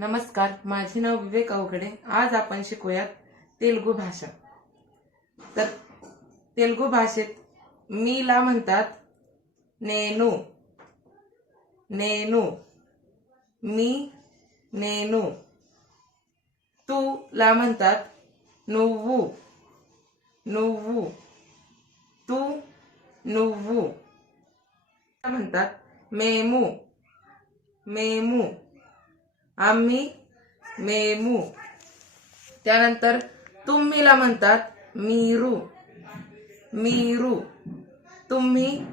नमस्कार माझे नाव विवेक अवघडे. आज आपण शिकूयात तेलगू भाषा. तर तेलगू भाषेत मीला म्हणतात नेनू. नेनू. मी नेनू. तू ला म्हणतात नुव्वू नुव्वू तू नुव्वू म्हणतात मेमू. मेमू. आम्ही मेमू. त्यानंतर तुम्हीला म्हणतात मीरू. मीरू. तुम्ही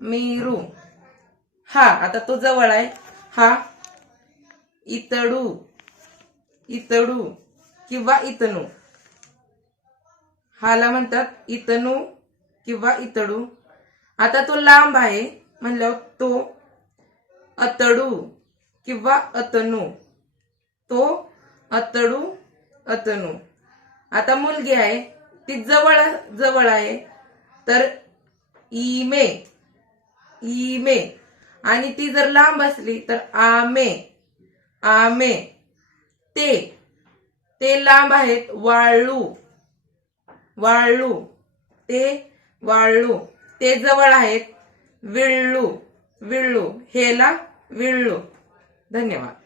मीरू. हा आता तो जवळ आहे. हा इतडू. इतडू किंवा इतनू. हाला म्हणतात इतनू किंवा इतडू. आता तो लांब आहे म्हणल्यावर तो अतडू किंवा अतनू. तो अतडू अतनू. आता मुलगी आहे ती जवळ जवळ आहे. तर इमे इमे आणि ती जर लांब असली तर आमे आमे. ते ते लांब आहेत वाळू. वाळू. ते वाळू. ते जवळ आहेत विळू. विळू. हेला विळू. धन्यवाद.